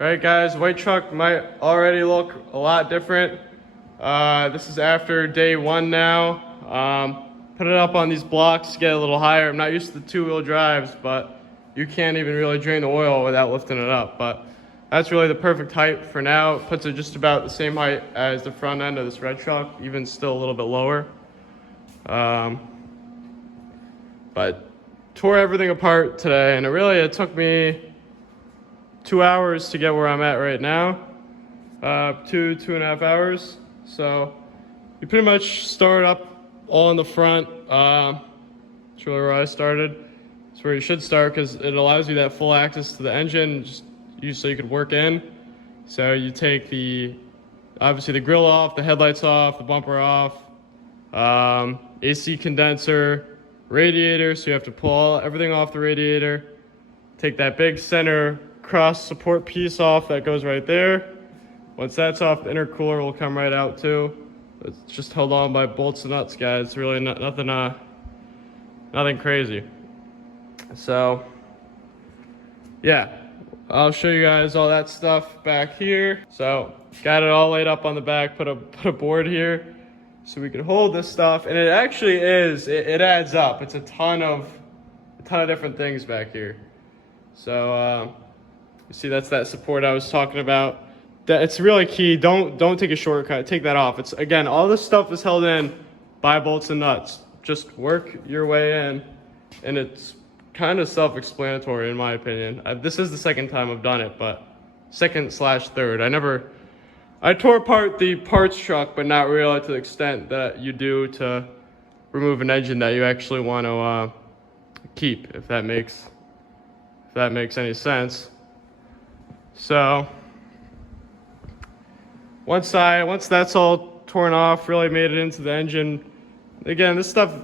Alright guys, white truck might already look a lot different. This is after day one now. Put it up on these blocks to get a little higher. I'm not used to the two-wheel drives, but you can't even really drain the oil without lifting it up. But that's really the perfect height for now. It puts it just about the same height as the front end of this red truck, even still a little bit lower. But tore everything apart today, and it took me 2 hours to get where I'm at right now. 2.5 hours. So you pretty much start up all in the front. That's really where I started. It's where you should start because it allows you that full access to the engine, so you could work in. So you take obviously the grill off, the headlights off, the bumper off, AC condenser, radiator, so you have to pull everything off the radiator. Take that big center cross support piece off that goes right there. Once that's off, the intercooler will come right out too. It's just held on by bolts and nuts, guys. It's really nothing crazy. So yeah, I'll show you guys all that stuff back here. So got it all laid up on the back, put a board here so we can hold this stuff, and it actually it adds up. It's a ton of different things back here. So you see, that's that support I was talking about. It's really key. Don't take a shortcut. Take that off. It's, again, all this stuff is held in by bolts and nuts. Just work your way in, and it's kind of self-explanatory in my opinion. This is the second time I've done it, but second/third. I tore apart the parts truck, but not really to the extent that you do to remove an engine that you actually want to keep, if that makes any sense. So once that's all torn off, really made it into the engine. Again, this stuff,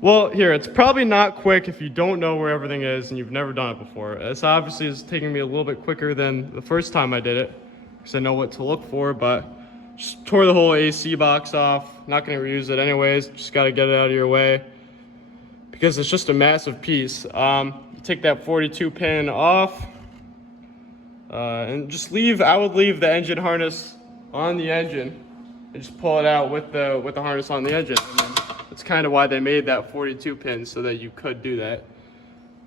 well, here, it's probably not quick if you don't know where everything is and you've never done it before. This obviously is taking me a little bit quicker than the first time I did it, because I know what to look for, but just tore the whole AC box off. Not going to reuse it anyways, just got to get it out of your way because it's just a massive piece. You take that 42 pin off, and just I would leave the engine harness on the engine and just pull it out with the harness on the engine. And then that's kind of why they made that 42 pin, so that you could do that.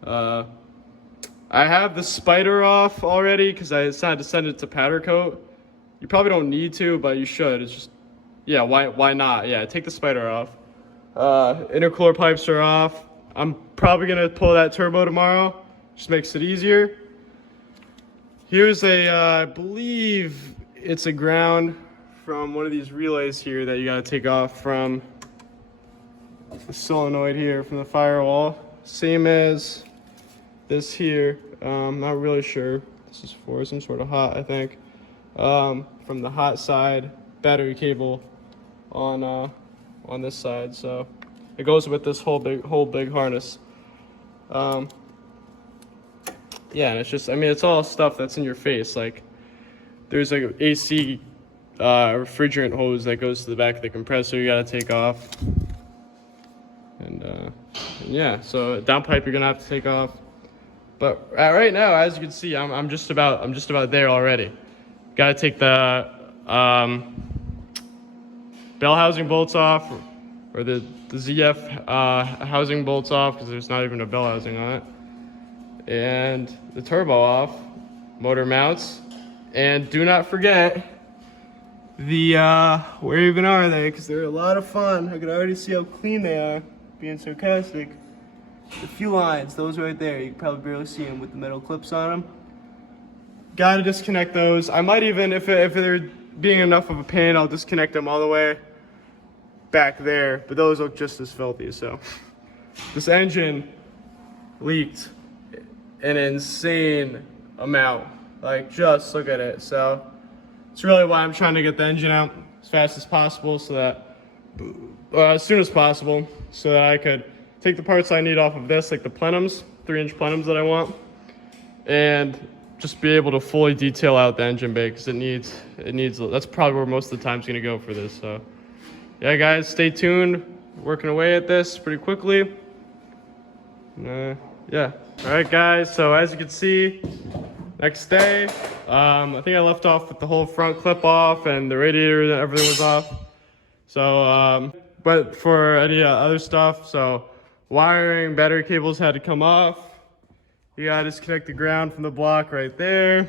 I have the spider off already because I decided to send it to powder coat. You probably don't need to, but you should. It's just, yeah, why not? Yeah, take the spider off. Intercooler pipes are off. I'm probably gonna pull that turbo tomorrow. Just makes it easier. Here's I believe it's a ground from one of these relays here that you gotta take off from the solenoid here, from the firewall. Same as this here. Not really sure. This is for some sort of hot, I think. From the hot side, battery cable on this side. So it goes with this whole big harness. Yeah, and it's just, I mean, it's all stuff that's in your face. Like, there's like an AC refrigerant hose that goes to the back of the compressor you gotta take off. And yeah, so downpipe you're gonna have to take off. But right now, as you can see, I'm just about there already. Gotta take the bell housing bolts off, or the ZF housing bolts off, because there's not even a bell housing on it. And the turbo off, motor mounts, and do not forget the where even are they, because they're a lot of fun. I can already see how clean they are, being sarcastic. The fuel lines, those right there, you can probably barely see them with the metal clips on them. Gotta disconnect those. I might even, if they're being enough of a pain, I'll disconnect them all the way back there, but those look just as filthy. So this engine leaked an insane amount. Like, just look at it. So it's really why I'm trying to get the engine out as fast as possible, so that as soon as possible, so that I could take the parts I need off of this, like the plenums, 3-inch plenums that I want, and just be able to fully detail out the engine bay, because it needs, that's probably where most of the time's gonna go for this. So yeah, guys, stay tuned. Working away at this pretty quickly. Yeah. All right, guys, so as you can see, Next day, I think I left off with the whole front clip off and the radiator and everything was off. So, but for any other stuff, so wiring, battery cables had to come off. You gotta disconnect the ground from the block right there.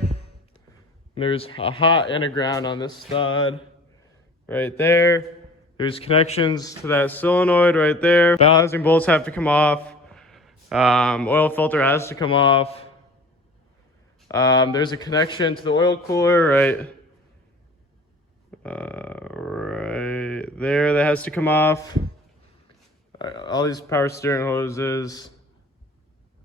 There's a hot and a ground on this stud right there. There's connections to that solenoid right there. Balancing bolts have to come off. Oil filter has to come off. There's a connection to the oil cooler right there that has to come off. All these power steering hoses,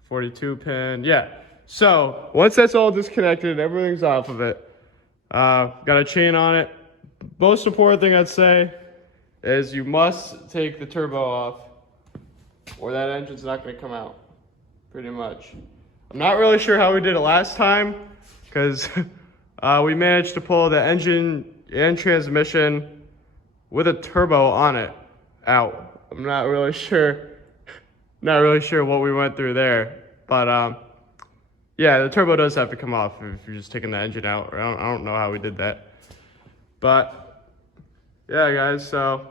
42 pin, yeah. So once that's all disconnected, everything's off of it. Got a chain on it. Most important thing I'd say is you must take the turbo off or that engine's not going to come out, pretty much. I'm not really sure how we did it last time because we managed to pull the engine and transmission with a turbo on it out. I'm not really sure what we went through there, but yeah, the turbo does have to come off if you're just taking the engine out. I don't know how we did that, but yeah, guys. So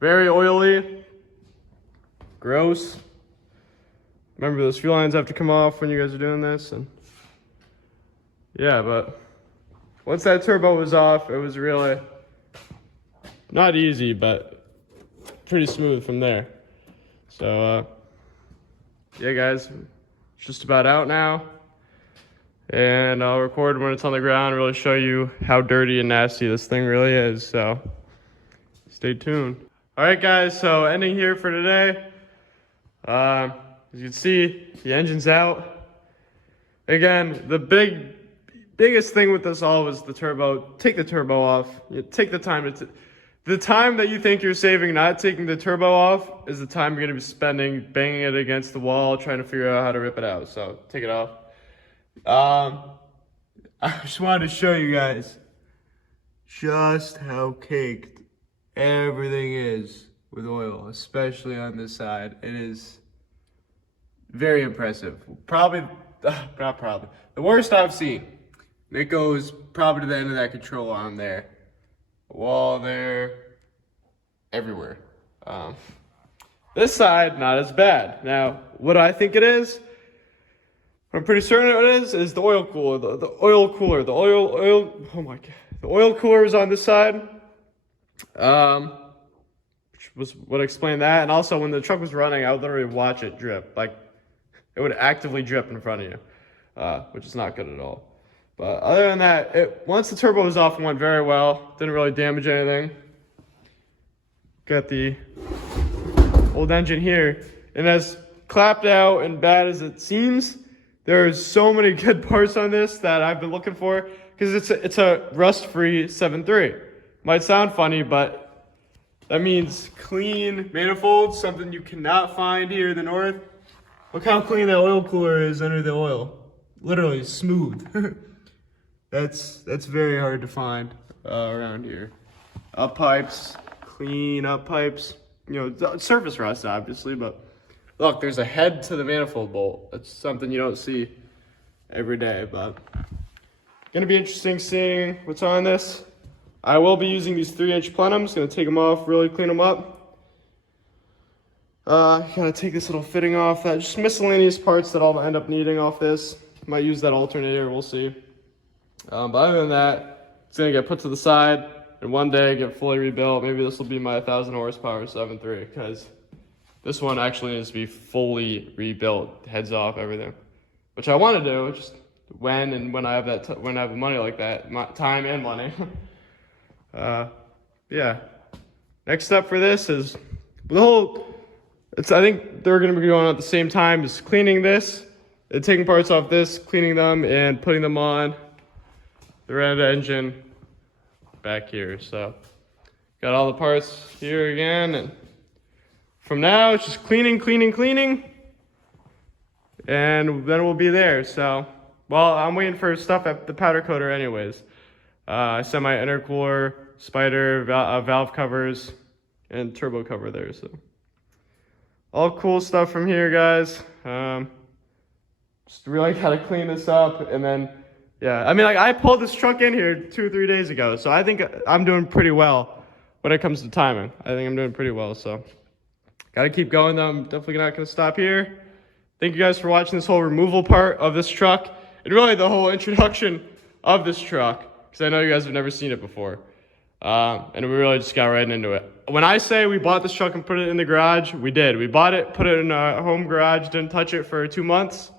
very oily, gross. Remember, those fuel lines have to come off when you guys are doing this, and yeah. But once that turbo was off, it was really not easy, but pretty smooth from there. So yeah, guys, it's just about out now. And I'll record when it's on the ground and really show you how dirty and nasty this thing really is. So stay tuned. All right, guys, so ending here for today. As you can see, the engine's out. Again, the biggest thing with this all was the turbo. Take the turbo off. You take the time to the time that you think you're saving not taking the turbo off is the time you're going to be spending banging it against the wall trying to figure out how to rip it out. So take it off. I just wanted to show you guys just how caked everything is with oil, especially on this side. It is very impressive. Not probably, the worst I've seen. It goes probably to the end of that control arm there. Wall there, everywhere. This side, not as bad. Now, what I think it is, I'm pretty certain what it is the oil cooler. The oil cooler. Oh my god. The oil cooler is on this side. Which was what explained that. And also when the truck was running, I would literally watch it drip. Like it would actively drip in front of you. Which is not good at all. But other than that, once the turbo was off, it went very well. Didn't really damage anything. Got the old engine here. And as clapped out and bad as it seems, there's so many good parts on this that I've been looking for because it's a rust-free 7.3. Might sound funny, but that means clean manifolds, something you cannot find here in the north. Look how clean that oil cooler is under the oil. Literally smooth. That's very hard to find around here. Up pipes, clean up pipes. You know, surface rust obviously, but look, there's a head to the manifold bolt. That's something you don't see every day, but gonna be interesting seeing what's on this. I will be using these 3-inch plenums. Gonna take them off, really clean them up. Gotta take this little fitting off. That just miscellaneous parts that I'll end up needing off this. Might use that alternator. We'll see. But other than that, it's gonna get put to the side and one day get fully rebuilt. Maybe this will be my 1,000 horsepower 7.3 because this one actually needs to be fully rebuilt, heads off, everything, which I want to do. Just when I have when I have the money like that, time and money. Yeah. Next step for this is the whole. I think they're going to be going on at the same time as cleaning this, and taking parts off this, cleaning them, and putting them on the red engine back here. So got all the parts here again, and from now it's just cleaning, and then we'll be there. So, well, I'm waiting for stuff at the powder coater anyways. I sent my intercooler, spider, valve covers, and turbo cover there. So all cool stuff from here, guys. Just really gotta clean this up, and then Yeah, I mean, like, I pulled this truck in here 2 or 3 days ago, so I think I'm doing pretty well when it comes to timing. I think I'm doing pretty well, so gotta keep going though. I'm definitely not gonna stop here. Thank you guys for watching this whole removal part of this truck, and really the whole introduction of this truck, because I know you guys have never seen it before. And we really just got right into it. When I say we bought this truck and put it in the garage, we did. We bought it, put it in a home garage, didn't touch it for 2 months.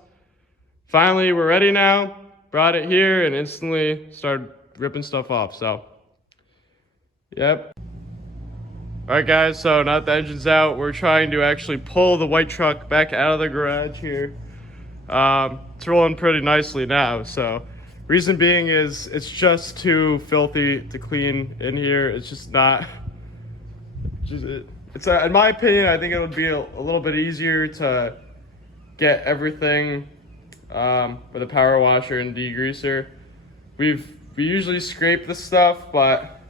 Finally, we're ready now. Brought it here and instantly started ripping stuff off, so. Yep. All right, guys, so now that the engine's out, we're trying to actually pull the white truck back out of the garage here. It's rolling pretty nicely now, so. Reason being is it's just too filthy to clean in here. It's just not, it's in my opinion, I think it would be a little bit easier to get everything with a power washer and degreaser. We usually scrape this stuff, but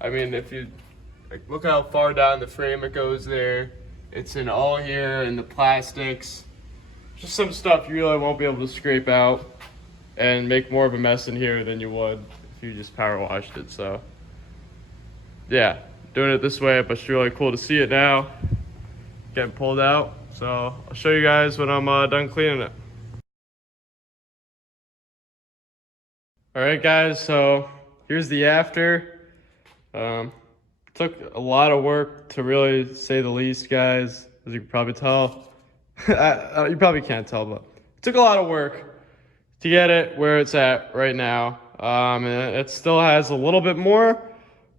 I mean, if you look how far down the frame it goes there, it's in all here and the plastics. Just some stuff you really won't be able to scrape out and make more of a mess in here than you would if you just power washed it. So yeah, doing it this way, but it's really cool to see it now getting pulled out. So I'll show you guys when I'm done cleaning it. All right, guys, so here's the after. Took a lot of work, to really say the least, guys, as you can probably tell. You probably can't tell, but it took a lot of work to get it where it's at right now. And it still has a little bit more,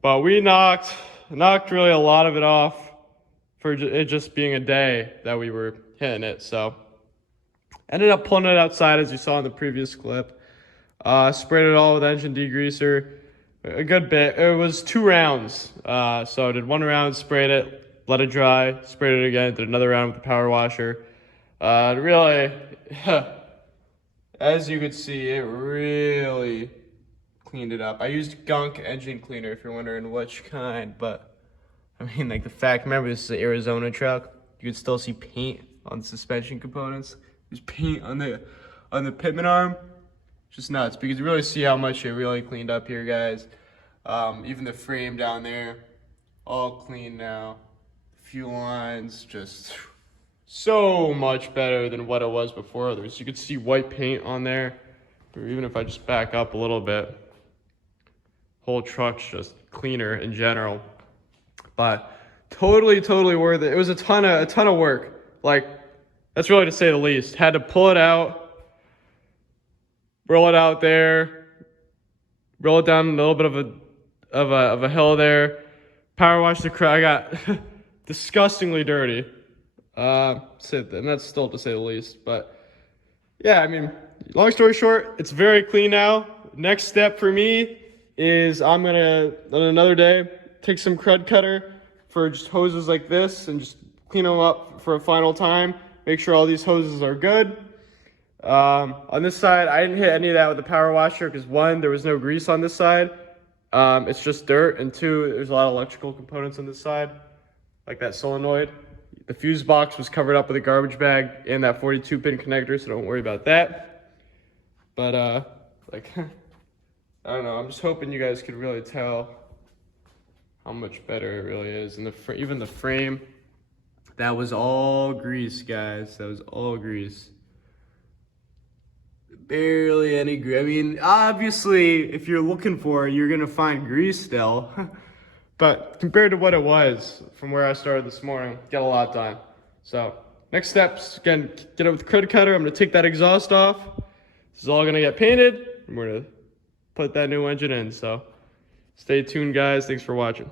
but we knocked really a lot of it off for it just being a day that we were hitting it. So ended up pulling it outside, as you saw in the previous clip. Sprayed it all with engine degreaser a good bit. It was 2 rounds. So I did 1 round, sprayed it, let it dry, sprayed it again, did another round with the power washer. Really, as you could see, it really cleaned it up. I used gunk engine cleaner, if you're wondering which kind, but I mean, like, the fact, remember, this is an Arizona truck. You could still see paint on the suspension components. There's paint on the pitman arm. Just nuts, because you really see how much it really cleaned up here, guys. Even the frame down there, all clean now. Fuel lines, just so much better than what it was before. You could see white paint on there, or even if I just back up a little bit, whole truck's just cleaner in general. But totally worth it. It was a ton of work. Like, that's really to say the least. Had to pull it out, roll it out there, roll it down a little bit of a hill there, power wash the crap. I got disgustingly dirty. And that's still to say the least. But yeah, I mean, long story short, it's very clean now. Next step for me is I'm gonna, on another day, take some crud cutter for just hoses like this and just clean them up for a final time. Make sure all these hoses are good. On this side, I didn't hit any of that with the power washer because 1, there was no grease on this side. It's just dirt, and 2, there's a lot of electrical components on this side, like that solenoid. The fuse box was covered up with a garbage bag and that 42-pin connector, so don't worry about that. But like, I don't know, I'm just hoping you guys could really tell how much better it really is. And even the frame, that was all grease, guys. That was all grease. Barely any grease. I mean, obviously, if you're looking for it, you're gonna find grease still. But compared to what it was from where I started this morning, get a lot done. So next steps, again, get it with the crud cutter. I'm gonna take that exhaust off. This is all gonna get painted, and we're gonna put that new engine in. So stay tuned, guys. Thanks for watching.